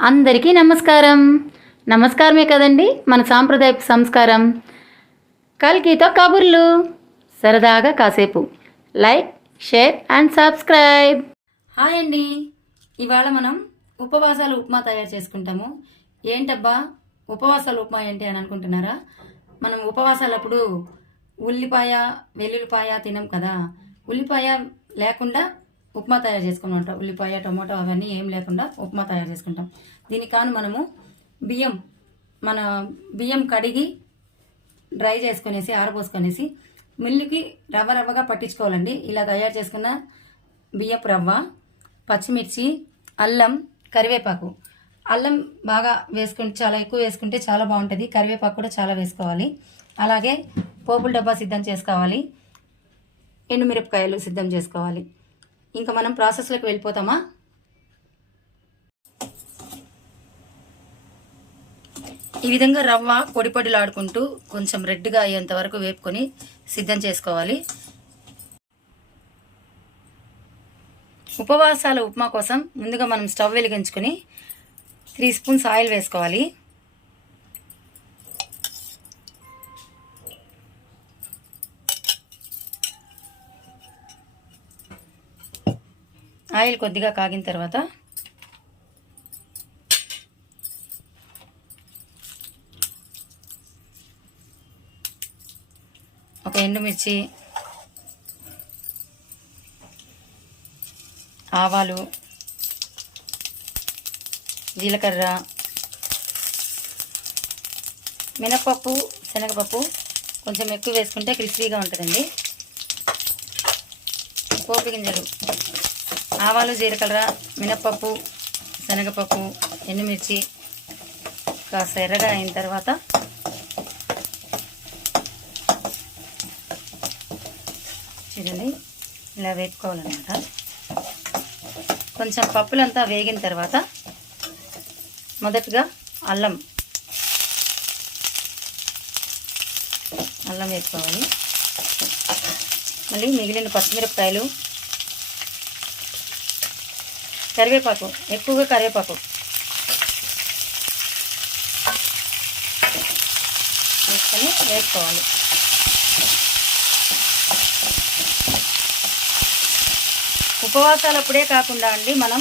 అందరికీ నమస్కారం. నమస్కారమే కదండి మన సాంప్రదాయపు సంస్కారం. కల్కితో కబుర్లు. సరదాగా కాసేపు. Like share and subscribe. Hi అండి. ఇవాళ మనం ఉపవాసాలు ఉప్మా తయారు చేసుకుంటాము. ఏంటబ్బా ఉపవాసాలు ఉప్మా ఏంటి అని అనుకుంటున్నారా? మనం ఉపవాసాలప్పుడు ఉల్లిపాయ వెల్లుల్లిపాయ తినం కదా. ఉల్లిపాయ లేకుండా ఉప్మా తయారు చేసుకుని ఉల్లిపాయ టమాటో అవన్నీ ఏం లేకుండా ఉప్మా తయారు చేసుకుంటాం. దీనికి కాను మనము బియ్యం మన బియ్యం కడిగి డ్రై చేసుకునేసి ఆరబోసుకొనేసి మిల్లుకి రవ్వ రవ్వగా పట్టించుకోవాలండి. ఇలా తయారు చేసుకున్న బియ్యపు రవ్వ పచ్చిమిర్చి అల్లం కరివేపాకు. అల్లం బాగా వేసుకుంటే చాలా ఎక్కువ వేసుకుంటే చాలా బాగుంటుంది. కరివేపాకు కూడా చాలా వేసుకోవాలి. అలాగే పోపుల డబ్బా సిద్ధం చేసుకోవాలి. ఎండుమిరపకాయలు సిద్ధం చేసుకోవాలి. ఇంకా మనం ప్రాసెస్లోకి వెళ్ళిపోతామా? ఈ విధంగా రవ్వ పొడి పొడిలాడుకుంటూ కొంచెం రెడ్గా అయ్యేంత వరకు వేపుకొని సిద్ధం చేసుకోవాలి. ఉపవాసాల ఉప్మా కోసం ముందుగా మనం స్టవ్ వెలిగించుకొని త్రీ స్పూన్స్ ఆయిల్ వేసుకోవాలి. ఆయిల్ కొద్దిగా కాగిన తర్వాత ఒక ఎండుమిర్చి ఆవాలు జీలకర్ర మినపప్పు శనగపప్పు కొంచెం ఎక్కువ వేసుకుంటే క్రిస్పీగా ఉంటుందండి. పోపు గింజలు. ఆవాలు జీలకర్ర మినప్పప్పు శనగపప్పు ఎండుమిర్చి కాస్త ఎర్రగా అయిన తర్వాత చూడండి ఇలా వేపుకోవాలన్నమాట. కొంచెం పప్పులంతా వేగిన తర్వాత మొదటగా అల్లం అల్లం వేసుకోవాలి మళ్ళీ మిగిలిన పచ్చిమిరపకాయలు కరివేపాకు ఎక్కువగా కరివేపాకు. వేసుకొని వేసుకోవాలి. ఉపవాసాలప్పుడే కాకుండా అండి మనం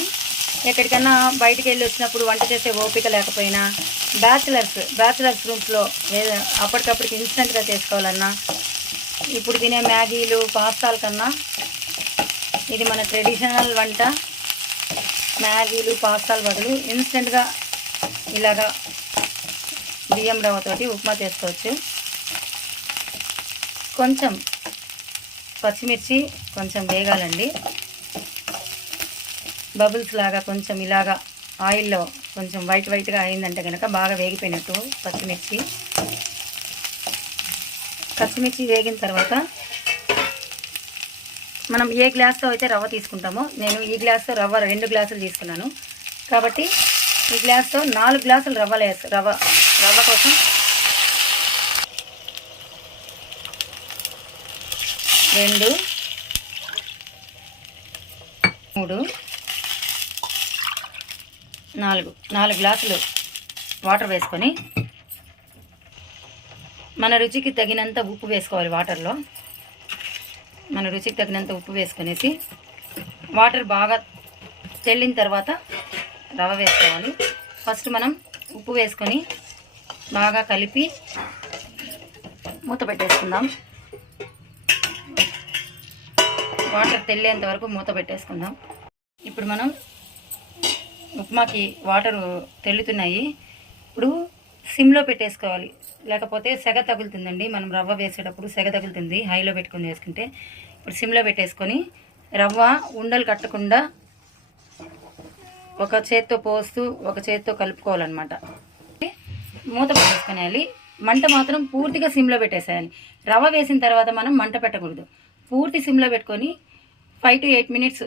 ఎక్కడికైనా బయటికి వెళ్ళి వచ్చినప్పుడు వంట చేసే ఓపిక లేకపోయినా బ్యాచిలర్స్ బ్యాచిలర్స్ రూమ్స్లో లేదా అప్పటికప్పటికి ఇన్స్టెంట్గా చేసుకోవాలన్నా ఇప్పుడు తినే మ్యాగీలు పాస్తాల కన్నా ఇది మన ట్రెడిషనల్ వంట. మ్యాగీలు పాస్తాల బదులు ఇన్స్టెంట్గా ఇలాగా బియ్యం రవ్వతోటి ఉప్మా చేసుకోవచ్చు. కొంచెం పచ్చిమిర్చి కొంచెం వేగాలండి. బబుల్స్ లాగా కొంచెం ఇలాగా ఆయిల్లో కొంచెం వైట్ వైట్గా అయిందంటే కనుక బాగా వేగిపోయినట్టు పచ్చిమిర్చి. పచ్చిమిర్చి వేగిన తర్వాత మనం ఏ గ్లాస్తో అయితే రవ్వ తీసుకుంటామో నేను ఈ గ్లాస్తో రవ్వ రెండు గ్లాసులు తీసుకున్నాను. కాబట్టి ఈ గ్లాస్తో నాలుగు గ్లాసులు రవ్వ లేస్ రవ్వ రవ్వ కోసం రెండు మూడు నాలుగు నాలుగు గ్లాసులు వాటర్ వేసుకొని మన రుచికి తగినంత ఉప్పు వేసుకోవాలి వాటర్లో. మన రుచికి తగినంత ఉప్పు వేసుకునేసి వాటర్ బాగా చెల్లిన తర్వాత రవ్వ వేసుకోవాలి. ఫస్ట్ మనం ఉప్పు వేసుకొని బాగా కలిపి మూత పెట్టేసుకుందాం. వాటర్ తెల్లేంత వరకు మూత పెట్టేసుకుందాం. ఇప్పుడు మనం ఉప్మాకి వాటర్ తెల్లుతున్నాయి. ఇప్పుడు సిమ్లో పెట్టేసుకోవాలి. లేకపోతే సెగ తగులుతుందండి. మనం రవ్వ వేసేటప్పుడు సెగ తగులుతుంది. హైలో పెట్టుకొని వేసుకుంటే ఇప్పుడు సిమ్లో పెట్టేసుకొని రవ్వ ఉండలు కట్టకుండా ఒక చేత్తో పోస్తూ ఒక చేత్తో కలుపుకోవాలన్నమాట. మూత పెట్టేసుకునేయాలి. మంట మాత్రం పూర్తిగా సిమ్లో పెట్టేసేయాలి. రవ్వ వేసిన తర్వాత మనం మంట పెట్టకూడదు. పూర్తి సిమ్లో పెట్టుకొని ఫైవ్ టు ఎయిట్ మినిట్స్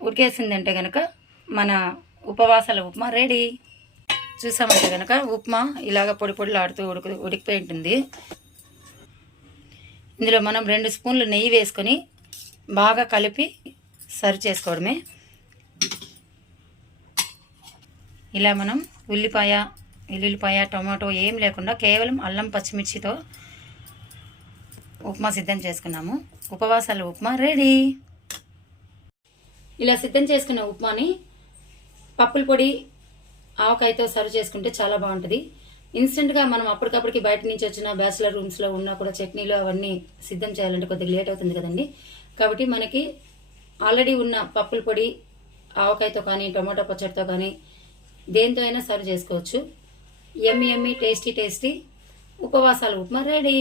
ఉడికేసిందంటే కనుక మన ఉపవాసాల ఉప్మా రెడీ. చూసామంటే కనుక ఉప్మా ఇలాగ పొడి పొడిలాడుతూ ఉడుకు ఉడికిపోయి ఉంటుంది. ఇందులో మనం రెండు స్పూన్లు నెయ్యి వేసుకొని బాగా కలిపి సర్వ్ చేసుకోవడమే. ఇలా మనం ఉల్లిపాయ ఎల్లుల్లిపాయ టమాటో ఏం లేకుండా కేవలం అల్లం పచ్చిమిర్చితో ఉప్మా సిద్ధం చేసుకున్నాము. ఉపవాసాల ఉప్మా రెడీ. ఇలా సిద్ధం చేసుకున్న ఉప్మాని పప్పుల పొడి ఆవకాయతో సర్వ్ చేసుకుంటే చాలా బాగుంటుంది. ఇన్స్టెంట్గా మనం అప్పటికప్పటికి బయట నుంచి వచ్చిన బ్యాచిలర్ రూమ్స్లో ఉన్నా కూడా చట్నీలు అవన్నీ సిద్ధం చేయాలంటే కొద్దిగా లేట్ అవుతుంది కదండి. కాబట్టి మనకి ఆల్రెడీ ఉన్న పప్పుల పొడి ఆవకాయతో కానీ టొమాటో పచ్చడితో కానీ దేంతో అయినా సర్వ్ చేసుకోవచ్చు. ఎమ్మి ఎమ్మి టేస్టీ టేస్టీ ఉపవాసాలు ఉప్మా రెడీ.